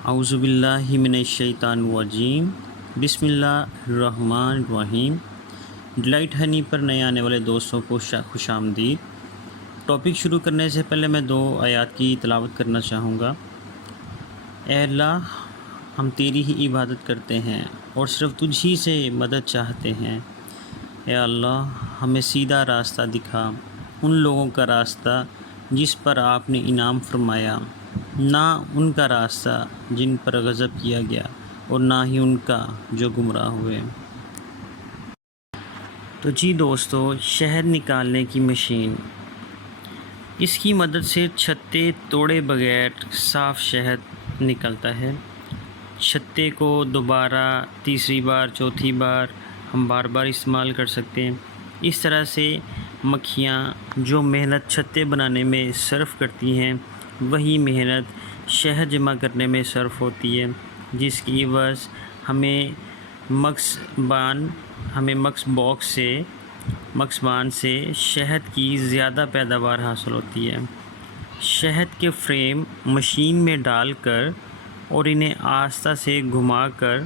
اعوذ باللہ من الشیطان الرجیم بسم اللہ الرحمن الرحیم۔ ڈیلائٹ ہنی پر نئے آنے والے دوستوں کو خوش آمدید۔ ٹاپک شروع کرنے سے پہلے میں 2 آیات کی تلاوت کرنا چاہوں گا۔ اے اللہ، ہم تیری ہی عبادت کرتے ہیں اور صرف تجھ ہی سے مدد چاہتے ہیں۔ اے اللہ، ہمیں سیدھا راستہ دکھا، ان لوگوں کا راستہ جس پر آپ نے انعام فرمایا، نہ ان کا راستہ جن پر غضب کیا گیا اور نہ ہی ان کا جو گمراہ ہوئے۔ تو دوستو، شہد نکالنے کی مشین، اس کی مدد سے چھتے توڑے بغیر صاف شہد نکلتا ہے۔ چھتے کو دوبارہ تیسری بار چوتھی بار ہم بار بار استعمال کر سکتے ہیں۔ اس طرح سے مکھیاں جو محنت چھتے بنانے میں صرف کرتی ہیں، وہی محنت شہد جمع کرنے میں صرف ہوتی ہے، جس کی عوض ہمیں مکس بان سے شہد کی زیادہ پیداوار حاصل ہوتی ہے۔ شہد کے فریم مشین میں ڈال کر اور انہیں آہستہ سے گھما کر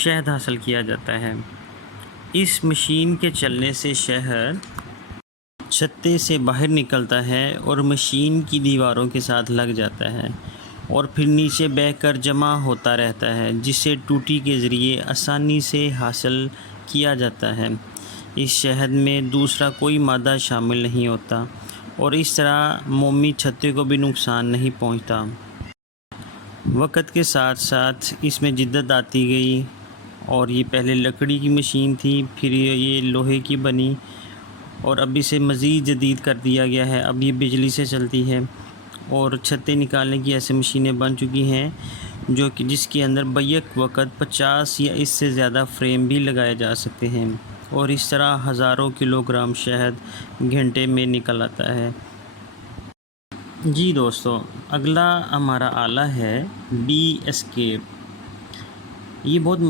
شہد حاصل کیا جاتا ہے۔ اس مشین کے چلنے سے شہد چھتے سے باہر نکلتا ہے اور مشین کی دیواروں کے ساتھ لگ جاتا ہے اور پھر نیچے بہہ کر جمع ہوتا رہتا ہے، جسے ٹوٹی کے ذریعے آسانی سے حاصل کیا جاتا ہے۔ اس شہد میں دوسرا کوئی مادہ شامل نہیں ہوتا اور اس طرح مومی چھتے کو بھی نقصان نہیں پہنچتا۔ وقت کے ساتھ ساتھ اس میں جدت آتی گئی اور یہ پہلے لکڑی کی مشین تھی، پھر یہ لوہے کی بنی اور اب اسے مزید جدید کر دیا گیا ہے۔ اب یہ بجلی سے چلتی ہے اور چھتے نکالنے کی ایسے مشینیں بن چکی ہیں جس کے اندر بیک وقت 50 یا اس سے زیادہ فریم بھی لگائے جا سکتے ہیں اور اس طرح ہزاروں کلو گرام شہد گھنٹے میں نکل آتا ہے۔ دوستو، اگلا ہمارا آلہ ہے بی اسکیپ۔ یہ بہت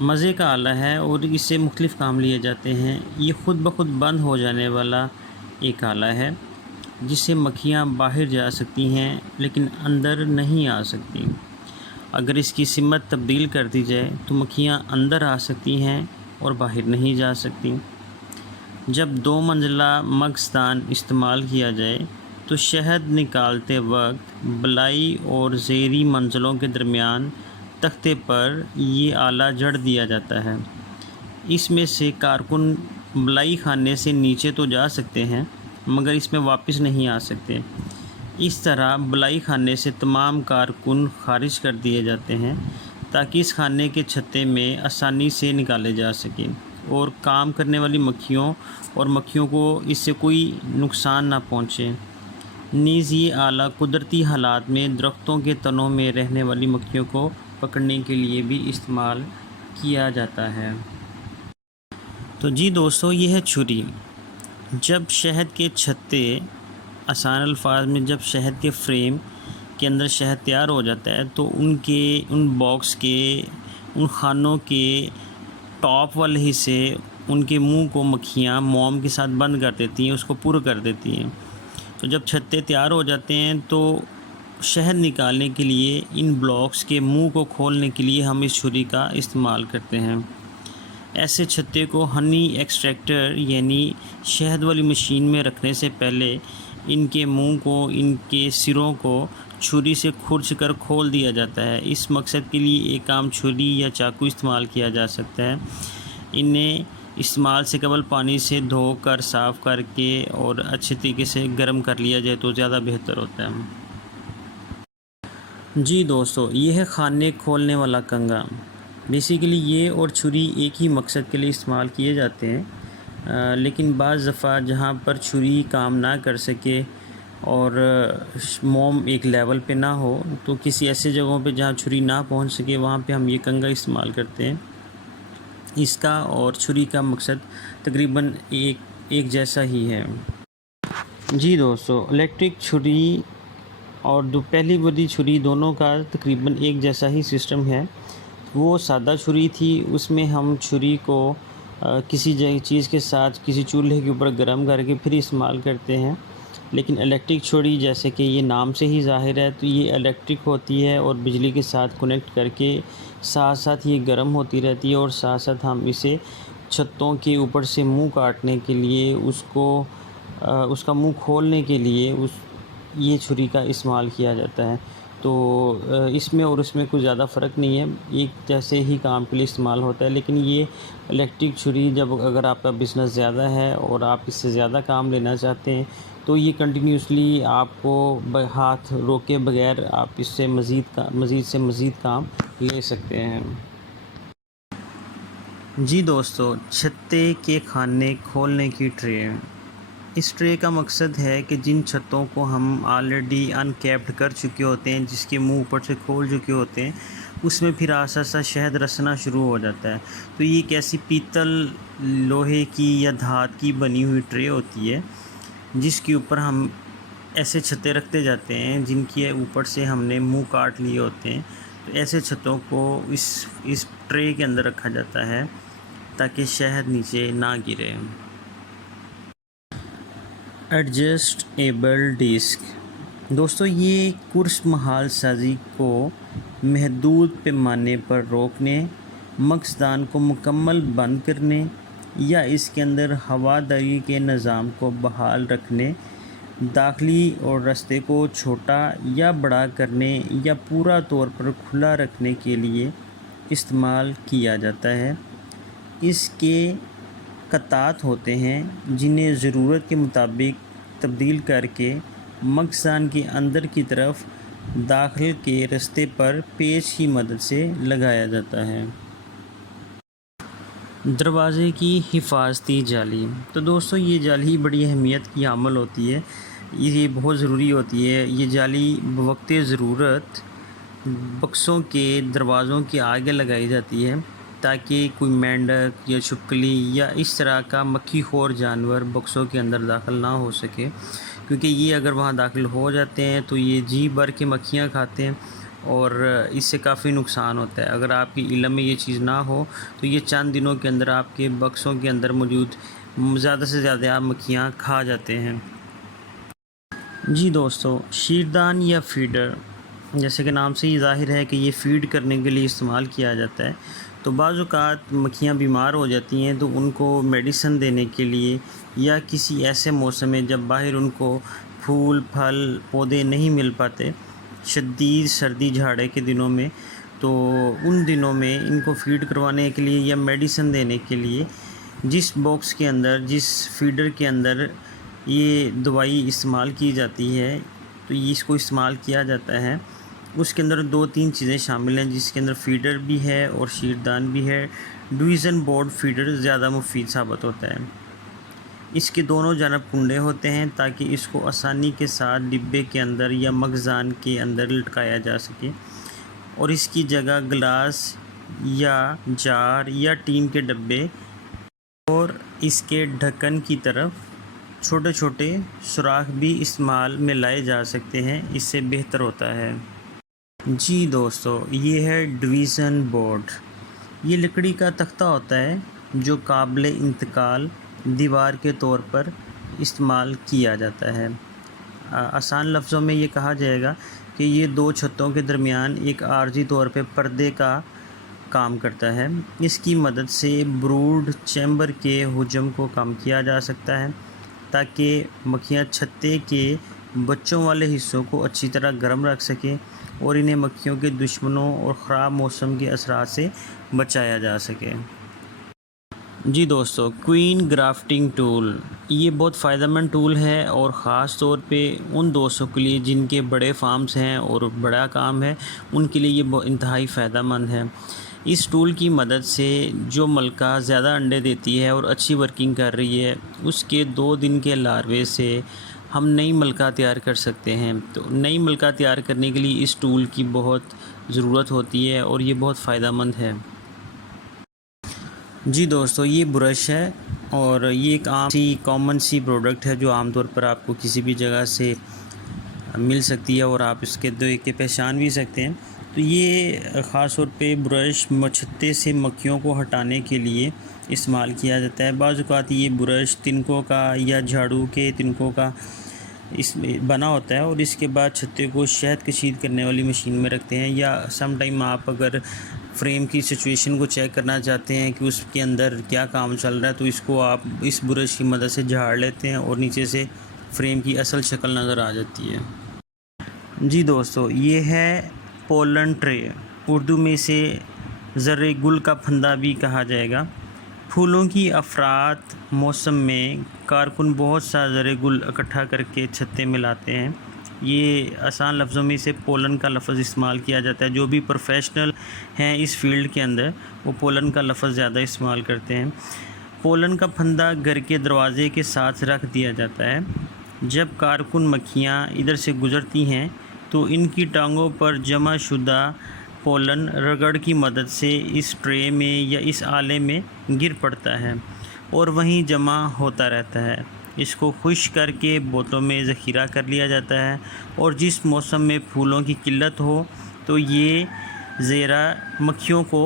مزے کا آلہ ہے اور اس سے مختلف کام لیے جاتے ہیں۔ یہ خود بخود بند ہو جانے والا ایک آلہ ہے جس سے مکھیاں باہر جا سکتی ہیں لیکن اندر نہیں آ سکتی۔ اگر اس کی سمت تبدیل کر دی جائے تو مکھیاں اندر آ سکتی ہیں اور باہر نہیں جا سکتی۔ جب 2 منزلہ مکس دان استعمال کیا جائے تو شہد نکالتے وقت بلائی اور زیریں منزلوں کے درمیان تختے پر یہ آلہ جڑ دیا جاتا ہے۔ اس میں سے کارکن بلائی خانے سے نیچے تو جا سکتے ہیں مگر اس میں واپس نہیں آ سکتے۔ اس طرح بلائی خانے سے تمام کارکن خارج کر دیے جاتے ہیں تاکہ اس خانے کے چھتے میں آسانی سے نکالے جا سکیں اور کام کرنے والی مکھیوں کو اس سے کوئی نقصان نہ پہنچے۔ نیز یہ آلہ قدرتی حالات میں درختوں کے تنوں میں رہنے والی مکھیوں کو پکڑنے کے لیے بھی استعمال کیا جاتا ہے۔ تو دوستو، یہ ہے چھری۔ جب شہد کے چھتے، آسان الفاظ میں جب شہد کے فریم کے اندر شہد تیار ہو جاتا ہے تو ان باکس کے ان خانوں کے ٹاپ والے حصے، ان کے منہ کو مکھیاں موم کے ساتھ بند کر دیتی ہیں، اس کو پر کر دیتی ہیں۔ تو جب چھتے تیار ہو جاتے ہیں تو شہد نکالنے کے لیے ان بلاکس کے منہ کو کھولنے کے لیے ہم اس چھری کا استعمال کرتے ہیں۔ ایسے چھتے کو ہنی ایکسٹریکٹر یعنی شہد والی مشین میں رکھنے سے پہلے ان کے منہ کو، ان کے سروں کو چھری سے کھرچ کر کھول دیا جاتا ہے۔ اس مقصد کے لیے ایک عام چھری یا چاقو استعمال کیا جا سکتا ہے۔ انہیں استعمال سے قبل پانی سے دھو کر صاف کر کے اور اچھے طریقے سے گرم کر لیا جائے تو زیادہ بہتر ہوتا ہے۔ دوستو، یہ ہے خانے کھولنے والا کنگا۔ بیسیکلی یہ اور چھری ایک ہی مقصد کے لیے استعمال کیے جاتے ہیں، لیکن بعض دفعہ جہاں پر چھری کام نہ کر سکے اور موم ایک لیول پہ نہ ہو تو کسی ایسے جگہوں پہ جہاں چھری نہ پہنچ سکے وہاں پہ ہم یہ کنگا استعمال کرتے ہیں۔ اس کا اور چھری کا مقصد تقریباً ایک جیسا ہی ہے۔ دوستو، الیکٹرک چھری اور پہلی والی چھری دونوں کا تقریباً ایک جیسا ہی سسٹم ہے۔ وہ سادہ چھری تھی، اس میں ہم چھری کو کسی چیز کے ساتھ کسی چولہے کے اوپر گرم کر کے پھر استعمال کرتے ہیں لیکن الیکٹرک چھری جیسے کہ یہ نام سے ہی ظاہر ہے تو یہ الیکٹرک ہوتی ہے اور بجلی کے ساتھ کنیکٹ کر کے ساتھ ساتھ یہ گرم ہوتی رہتی ہے، اور ساتھ ساتھ ہم اسے چھتوں کے اوپر سے منہ کاٹنے کے لیے اس کا منہ کھولنے کے لیے یہ چھری کا استعمال کیا جاتا ہے۔ تو اس میں اور اس میں کوئی زیادہ فرق نہیں ہے، ایک جیسے ہی کام کے لیے استعمال ہوتا ہے، لیکن یہ الیکٹرک چھری اگر آپ کا بزنس زیادہ ہے اور آپ اس سے زیادہ کام لینا چاہتے ہیں تو یہ کنٹینیوسلی آپ کو ہاتھ روکے بغیر آپ اس سے مزید کام لے سکتے ہیں۔ جی دوستو، چھتے کے خانے کھولنے کی ٹرے۔ اس ٹرے کا مقصد ہے کہ جن چھتوں کو ہم آلریڈی انکیپڈ کر چکے ہوتے ہیں، جس کے منہ اوپر سے کھول چکے ہوتے ہیں، اس میں پھر آہستہ آہستہ شہد رسنا شروع ہو جاتا ہے۔ تو یہ ایک ایسی پیتل، لوہے کی یا دھات کی بنی ہوئی ٹرے ہوتی ہے جس کے اوپر ہم ایسے چھتے رکھتے جاتے ہیں جن کے اوپر سے ہم نے منہ کاٹ لیے ہوتے ہیں۔ تو ایسے چھتوں کو اس ٹرے کے اندر رکھا جاتا ہے تاکہ شہد نیچے نہ گرے۔ Adjustable disk. دوستو، یہ کرس محال سازی کو محدود پیمانے پر روکنے، مکھدان کو مکمل بند کرنے یا اس کے اندر ہواداری کے نظام کو بحال رکھنے، داخلی اور رستے کو چھوٹا یا بڑا کرنے یا پورا طور پر کھلا رکھنے کے لیے استعمال کیا جاتا ہے۔ اس کے قطعات ہوتے ہیں جنہیں ضرورت کے مطابق تبدیل کر کے مکھدان کے اندر کی طرف داخل کے رستے پر پیچ کی مدد سے لگایا جاتا ہے۔ دروازے کی حفاظتی جالی۔ تو دوستو، یہ جالی بڑی اہمیت کی حامل ہوتی ہے، یہ بہت ضروری ہوتی ہے۔ یہ جالی بوقت ضرورت بکسوں کے دروازوں کے آگے لگائی جاتی ہے تاکہ کوئی مینڈک یا چھپکلی یا اس طرح کا مکھی خور جانور بکسوں کے اندر داخل نہ ہو سکے، کیونکہ یہ اگر وہاں داخل ہو جاتے ہیں تو یہ جی بھر کے مکھیاں کھاتے ہیں اور اس سے کافی نقصان ہوتا ہے۔ اگر آپ کی علم میں یہ چیز نہ ہو تو یہ چند دنوں کے اندر آپ کے بکسوں کے اندر موجود زیادہ سے زیادہ مکھیاں کھا جاتے ہیں۔ جی دوستو، شیردان یا فیڈر، جیسے کہ نام سے ہی ظاہر ہے کہ یہ فیڈ کرنے کے لیے استعمال کیا جاتا ہے۔ تو بعض اوقات مکھیاں بیمار ہو جاتی ہیں تو ان کو میڈیسن دینے کے لیے یا کسی ایسے موسم میں جب باہر ان کو پھول پھل پودے نہیں مل پاتے، شدید سردی جھاڑے کے دنوں میں، تو ان دنوں میں ان کو فیڈ کروانے کے لیے یا میڈیسن دینے کے لیے جس باکس کے اندر، جس فیڈر کے اندر یہ دوائی استعمال کی جاتی ہے تو اس کو استعمال کیا جاتا ہے، اس کے اندر 2-3 چیزیں شامل ہیں جس کے اندر فیڈر بھی ہے اور شیردان بھی ہے۔ ڈویژن بورڈ فیڈر زیادہ مفید ثابت ہوتا ہے۔ اس کے دونوں جانب کنڈے ہوتے ہیں تاکہ اس کو آسانی کے ساتھ ڈبے کے اندر یا مخزن کے اندر لٹکایا جا سکے، اور اس کی جگہ گلاس یا جار یا ٹین کے ڈبے اور اس کے ڈھکن کی طرف چھوٹے چھوٹے سوراخ بھی استعمال میں لائے جا سکتے ہیں، اس سے بہتر ہوتا ہے۔ جی دوستو، یہ ہے ڈویژن بورڈ۔ یہ لکڑی کا تختہ ہوتا ہے جو قابل انتقال دیوار کے طور پر استعمال کیا جاتا ہے۔ آسان لفظوں میں یہ کہا جائے گا کہ یہ 2 چھتوں کے درمیان ایک عارضی طور پہ پردے کا کام کرتا ہے۔ اس کی مدد سے بروڈ چیمبر کے حجم کو کم کیا جا سکتا ہے تاکہ مکھیاں چھتے کے بچوں والے حصوں کو اچھی طرح گرم رکھ سکیں اور انہیں مکھیوں کے دشمنوں اور خراب موسم کے اثرات سے بچایا جا سکے۔ جی دوستو، کوئن گرافٹنگ ٹول، یہ بہت فائدہ مند ٹول ہے اور خاص طور پہ ان دوستوں کے لیے جن کے بڑے فارمز ہیں اور بڑا کام ہے، ان کے لیے یہ انتہائی فائدہ مند ہے۔ اس ٹول کی مدد سے جو ملکہ زیادہ انڈے دیتی ہے اور اچھی ورکنگ کر رہی ہے، اس کے 2 دن کے لاروے سے ہم نئی ملکہ تیار کر سکتے ہیں۔ تو نئی ملکہ تیار کرنے کے لیے اس ٹول کی بہت ضرورت ہوتی ہے اور یہ بہت فائدہ مند ہے۔ جی دوستو، یہ برش ہے اور یہ ایک کامن سی پروڈکٹ ہے جو عام طور پر آپ کو کسی بھی جگہ سے مل سکتی ہے اور آپ اس کے دیکھ کے پہچان بھی سکتے ہیں۔ تو یہ خاص طور پہ برش چھتے سے مکھیوں کو ہٹانے کے لیے استعمال کیا جاتا ہے۔ بعض اوقات یہ برش تنکوں کا یا جھاڑو کے تنکوں کا اس میں بنا ہوتا ہے، اور اس کے بعد چھتے کو شہد کشید کرنے والی مشین میں رکھتے ہیں، یا سم ٹائم آپ اگر فریم کی سچویشن کو چیک کرنا چاہتے ہیں کہ اس کے اندر کیا کام چل رہا ہے، تو اس کو آپ اس برش کی مدد سے جھاڑ لیتے ہیں اور نیچے سے فریم کی اصل شکل نظر آ جاتی ہے۔ جی دوستو، یہ ہے پولن ٹرے، اردو میں اسے زر گل کا پھندا بھی کہا جائے گا۔ پھولوں کی افراط موسم میں کارکن بہت سا زر گل اکٹھا کر کے چھتے میں لاتے ہیں۔ یہ آسان لفظوں میں اسے پولن کا لفظ استعمال کیا جاتا ہے۔ جو بھی پروفیشنل ہیں اس فیلڈ کے اندر، وہ پولن کا لفظ زیادہ استعمال کرتے ہیں۔ پولن کا پھندا گھر کے دروازے کے ساتھ رکھ دیا جاتا ہے۔ جب کارکن مکھیاں ادھر سے گزرتی ہیں تو ان کی ٹانگوں پر جمع شدہ پولن رگڑ کی مدد سے اس ٹرے میں یا اس آلے میں گر پڑتا ہے اور وہیں جمع ہوتا رہتا ہے۔ اس کو خشک کر کے بوتلوں میں ذخیرہ کر لیا جاتا ہے، اور جس موسم میں پھولوں کی قلت ہو تو یہ زیرہ مکھیوں کو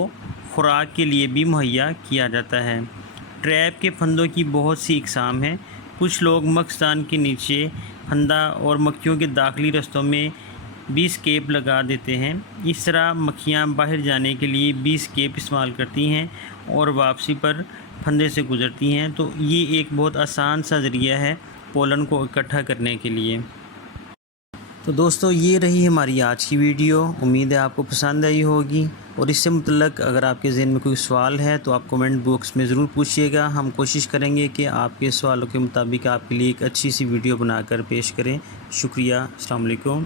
خوراک کے لیے بھی مہیا کیا جاتا ہے۔ ٹریپ کے پھندوں کی بہت سی اقسام ہیں۔ کچھ لوگ مکھدان کے نیچے پھندا اور مکھیوں کے داخلی رستوں میں 20 کیپ لگا دیتے ہیں۔ اس طرح مکھیاں باہر جانے کے لیے 20 کیپ استعمال کرتی ہیں اور واپسی پر پھندے سے گزرتی ہیں۔ تو یہ ایک بہت آسان سا ذریعہ ہے پولن کو اکٹھا کرنے کے لیے۔ تو دوستو، یہ رہی ہماری آج کی ویڈیو۔ امید ہے آپ کو پسند آئی ہوگی، اور اس سے متعلق اگر آپ کے ذہن میں کوئی سوال ہے تو آپ کومنٹ باکس میں ضرور پوچھیے گا۔ ہم کوشش کریں گے کہ آپ کے سوالوں کے مطابق آپ کے لیے ایک اچھی سی ویڈیو بنا کر پیش کریں۔ شکریہ، السلام علیکم۔